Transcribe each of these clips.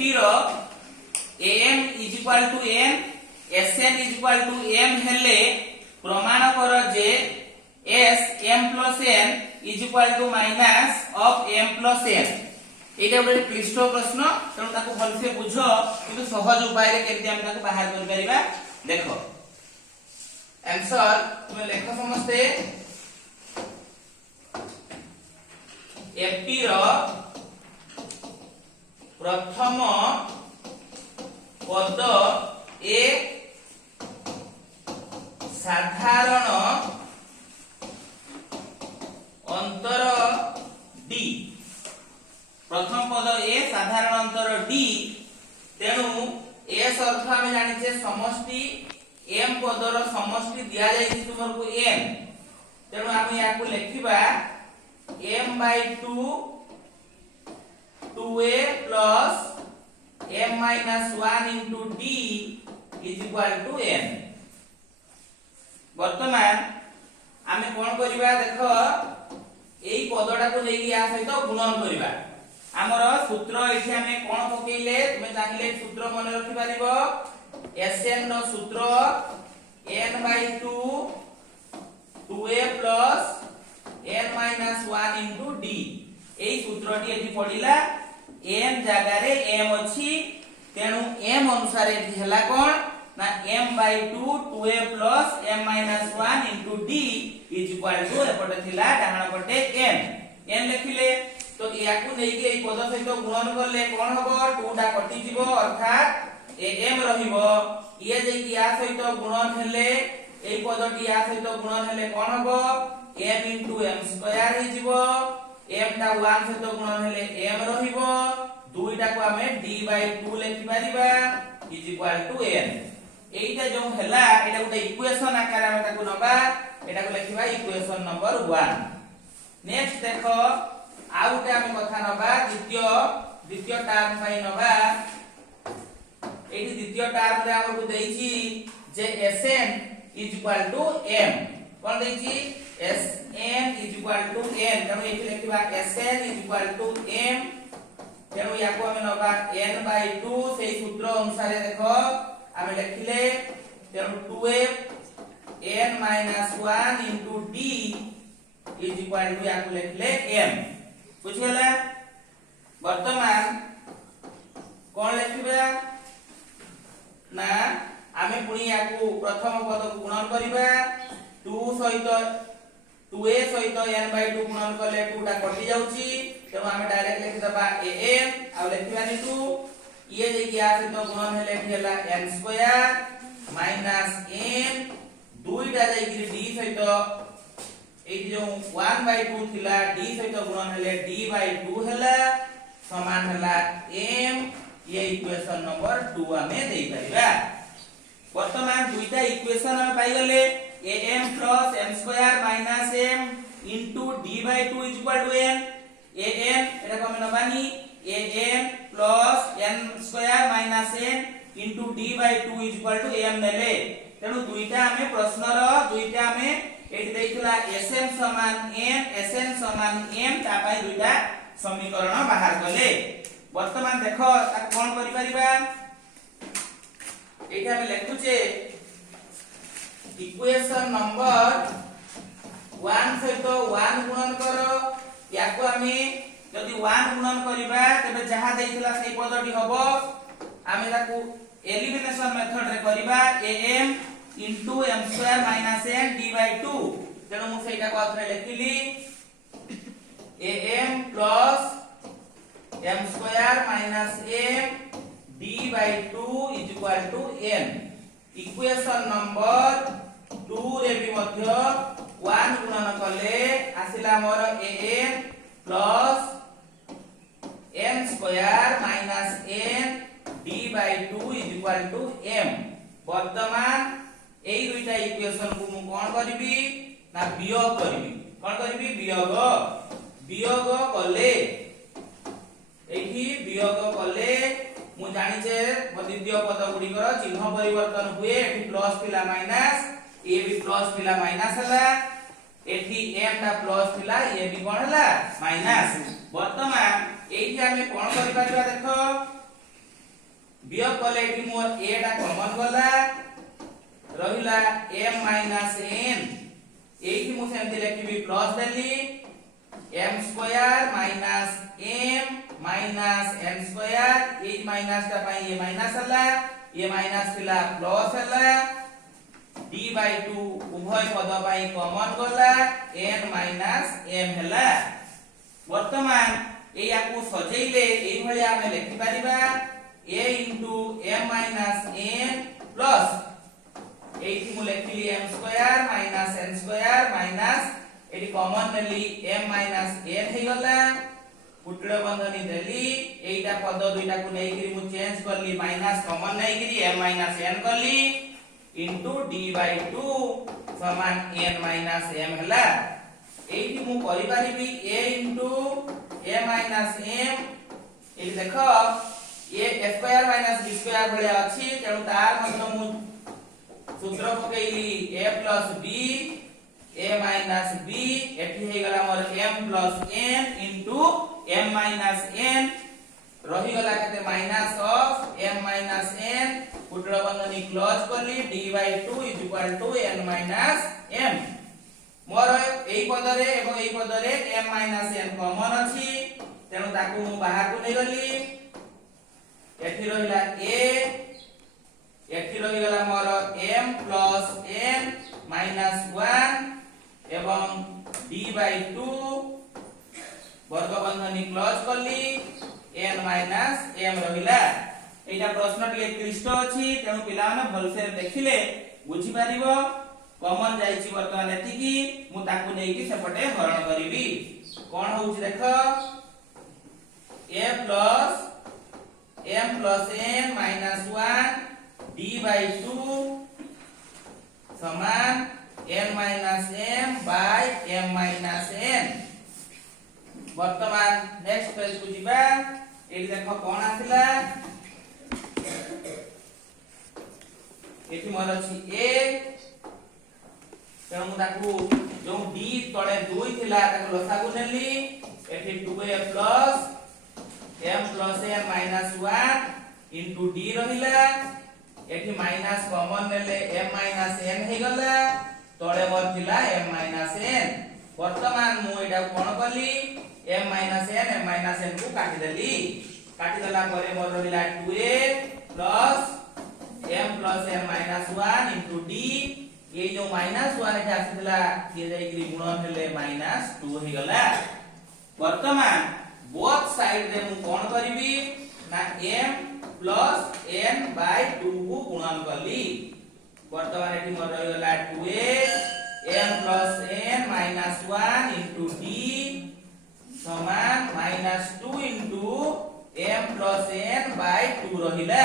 AP rho am is equal to n sn is equal to m हेले प्रमाण कर जे s m plus n is equal to minus of m plus n एटा गोटे क्लिष्ट प्रश्न तेणु ताको भलसे बुझ किंतु सहज उपाय रे केमति हम ताको बाहर कर परिबा देखो आंसर तुम लेख समस्ते एपी रो प्रथम पद ए साधारण अंतर डी प्रथम पद ए साधारण अंतर डी तेणु एस अर्थ आम जानिछे समष्टि एम पदर समष्टि दिया जाइछि तुमको एन तेणु आम याकू लिखिबा m by 2 2a plus m minus 1 into d is equal to n वर्तमान आमे कोन करिबा देखो एई पदडा को लेकी आ सहित गुणन करिबा हमर सूत्र एठी आमे कोन पकेइले तुमे जानिले सूत्र मन रखि पारिबो sn नो सूत्र n by 2 2a plus n minus 1 into d एई सूत्रटी एठी पडिला m जगह रे m अछि तेनु m अनुसार एठी हला कोन ना m by 2 2a plus m minus 1 into d is equal to एपटे थिला डाहण पटे n लिखिले तो याकू नै के एई पद सहित गुणन करले कोन हबो 2 टा कटि जिवो अर्थात m रहिबो ये जे कि या सहित गुणन हेले एई पदटी या सहित गुणन हेले कोन हबो m into m स्क्वायर हि जिवो m टा 1 सहित गुणन हेले m रहिबो दुईटा को हमें d by 2 लिखि परिबा इज इक्वल टू n एइटा जो हला एटा गोटे इक्वेशन आकार हम ताको नबा एटा को लिखिबा इक्वेशन नंबर 1 नेक्स्ट देखो आ गोटे हम कथा नबा द्वितीय टर्म पई नबा एठी द्वितीय टर्म रे हमको देइछि जे sn is equal to m कोन देइछि sn is equal to n तेणु एठी लिखिबा sn is equal to m तेणु याको हम नबा n by 2 सेही सूत्र अनुसार देखो हम लिखिले तेणु 2f n minus 1 into d is equal to याको लिखिले m बुझियला वर्तमान कोन लिखिबा ना आमे पुनी याको प्रथम पद को गुणन करिबा 2 सहित 2a सहित n by 2 गुणन करले 2 टा कटि जाउची तेणु आमे डायरेक्ट लिखि दबा an आ लिखिबानी 2 ये जे कि आ सहित गुणन हेले हेला n स्क्वायर माइनस n दुईटा जे कि d सहित ए जो 1 by 2 थिला d सहित गुणन हेले d by 2 हेला समान हेला m ये इक्वेशन नंबर 2 आमे देई परिबा वर्तमान दुईटा इक्वेशन हम पाई गले am plus m square minus m into d by 2 is equal to n am एटा को हम नबानी am plus n square minus n into d by 2 is equal to m नेले तेनु दुईटा हमें प्रश्न रो दुईटा हमें एठी देइथला sm समान n sn समान m ता पई दुईटा समीकरण बाहर गले वर्तमान देखो ता कोन करि परिबा एठी हम लिखुचे इक्वेशन नंबर 1 सहित 1 गुणन करो याको हमें यदि 1 गुणन करिबा तबे जहा देइथला सेही पदटी हबो आमे ताकू एलिमिनेशन मेथड रे करिबा am into m square minus n d by 2 तेणु मु सेटा को Athare लिखिली am plus m square minus m d by 2 is equal to n equation number 2 रे भी मध्य 1 गुणन करले आसिला मोर am plus m square minus n d by 2 is equal to m वर्तमान एई दुईटा इक्वेशन को मु कोन करबी ना वियोग करबी कोन करबी वियोग करले एठी वियोग करले मु जानि जे द्वितीय पद गुडी कर चिन्ह परिवर्तन हुए एठी प्लस थिला माइनस ए भी प्लस थिला माइनस हला एठी m टा प्लस थिला ए भी कोन हला माइनस वर्तमान एठी हमें कोन करि पारिबा देखो वियोग कले एठी मोर a टा कॉमन गला रहिला m माइनस n एठी मु सेमति लिखिबी प्लस देली m square minus m minus n square ए माइनस ता पई ये माइनस हला ये माइनस थिला प्लस हला d by 2 उभय पद पई कॉमन गला n माइनस m हला वर्तमान ए याकू सजेइले एई भली आमे लिखि परिबा a into m minus n plus एठी मु लिखिली m square minus n square minus एठी कॉमन नेली m minus n हे गला पुटड़ बंधनी देली एटा पद दुईटा को नै करी मु चेंज करली माइनस कॉमन नै करी m minus n करली into d by 2 समान n minus m हला एठी मु करि परिबी a into a minus m एठी देखो ये a square minus b square भले अछि तेनु तार मतलब मु सूत्र पकेइली a plus b a minus b एठी हे गला मोर m plus n into m minus n रही गला केते minus of m minus n पुटड़ बंधनी क्लोज करली d by 2 is equal to n minus m मोर एई पदरे एवं एई पदरे m minus n कॉमन अछि तेनु ताकू मु बाहर को नै गली एठी रहिला a एठी रहि गला मोर m plus n minus 1 एवं d by 2 वर्ग बंधनी क्लोज करली n minus m रहिला एटा प्रश्न टिके क्लिष्ट अछि तेनु पिला माने भलसे देखिले बुझी पारिबो कॉमन जाईची वर्तमान एतिकी मु ताकू नै कि सेपटे हरण करिवि कोन होउची देखो a plus m plus n minus 1 d by 2 समान n minus m by m minus n वर्तमान नेक्स्ट पेज को जिबा एठी देखो कोन आसिला एठी मोर अछि a तेनु ताकू जो d तळे 2 थिला ताकू लसागु नेली एठी 2a plus m plus n minus 1 into d रहिला एठी माइनस कॉमन नेले m minus n हे गला तळे मोर थिला m minus n वर्तमान मु एटा कोन करली m minus n को काटि देला परे मोर रहिला 2a plus m plus n minus 1 into d ये जो माइनस 1 एटा आसितला ये जाई कि गुणन हेले माइनस 2 हे गला वर्तमान बोथ साइड रे मु कोन करबी ना m plus n by 2 को गुणन करली वर्तमान एठी मोर रहि गला 2a m plus n minus 1 into d समान minus 2 into m plus n by 2 रहिला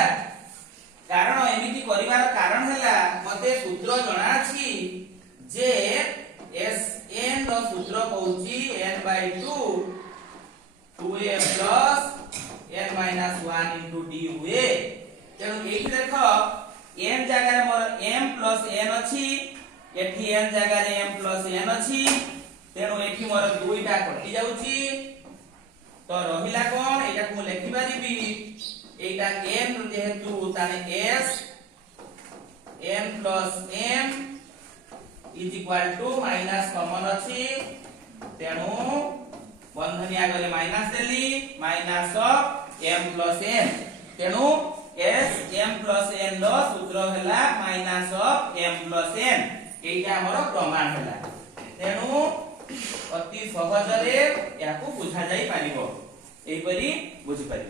कारण एमिति करिवार कारण हैला मते सूत्र जणा छी जे sn रो सूत्र कहूची n by 2 2a plus n minus 1 into d हुए तेनु एठी देखो n जगह रे मोर m plus n अछि एठी n जगह रे m plus n अछि तेनु एठी मोर दुईटा कटि जाउची तो रहिला कोन एटा को लिखि पारिबी एटा n जेहेतु ताने s n plus m is equal to minus common अछि तेनु बंधनी आगले माइनस देली minus of m plus n तेनु s m plus n रो सूत्र हैला minus of m plus n एटा हमर प्रमाण हैला तेनु अति सहज रे याकू बुझा जाई पारिबो एई परी बुझी पारिबो।